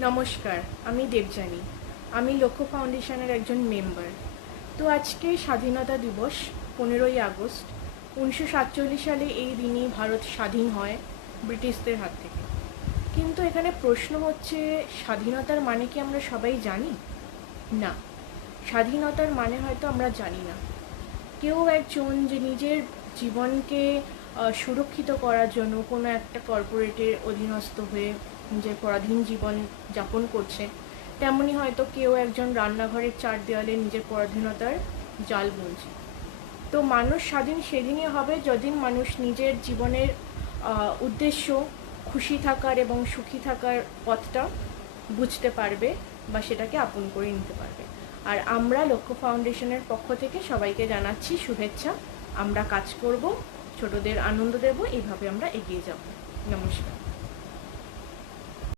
নমস্কার, আমি দেবযানী। আমি লক্ষ্য ফাউন্ডেশনের একজন মেম্বার। তো আজকে স্বাধীনতা দিবস, পনেরোই আগস্ট। উনিশশো সাতচল্লিশ সালে এই দিনই ভারত স্বাধীন হয় ব্রিটিশদের হাত থেকে। কিন্তু এখানে প্রশ্ন হচ্ছে, স্বাধীনতার মানে কি আমরা সবাই জানি? না। স্বাধীনতার মানে হয়তো আমরা জানি না। কেউ একজন যে নিজের জীবনকে সুরক্ষিত করার জন্য কোনো একটা কর্পোরেটের অধীনস্থ হয়ে নিজের পরাধীন জীবন যাপন করছে, তেমনি হয়তো কেউ একজন রান্নাঘরের চার দেওয়ালে নিজের পরাধীনতার জাল বুনছে। তো মানুষ স্বাধীন সেদিনই হবে যদিন মানুষ নিজের জীবনের উদ্দেশ্য খুশি থাকার এবং সুখী থাকার পথটা বুঝতে পারবে বা সেটাকে আপন করে নিতে পারবে। আর আমরা লক্ষ্য ফাউন্ডেশনের পক্ষ থেকে সবাইকে জানাচ্ছি শুভেচ্ছা। আমরা কাজ করব, ছোটদের আনন্দ দেব, এইভাবে আমরা এগিয়ে যাব। নমস্কার।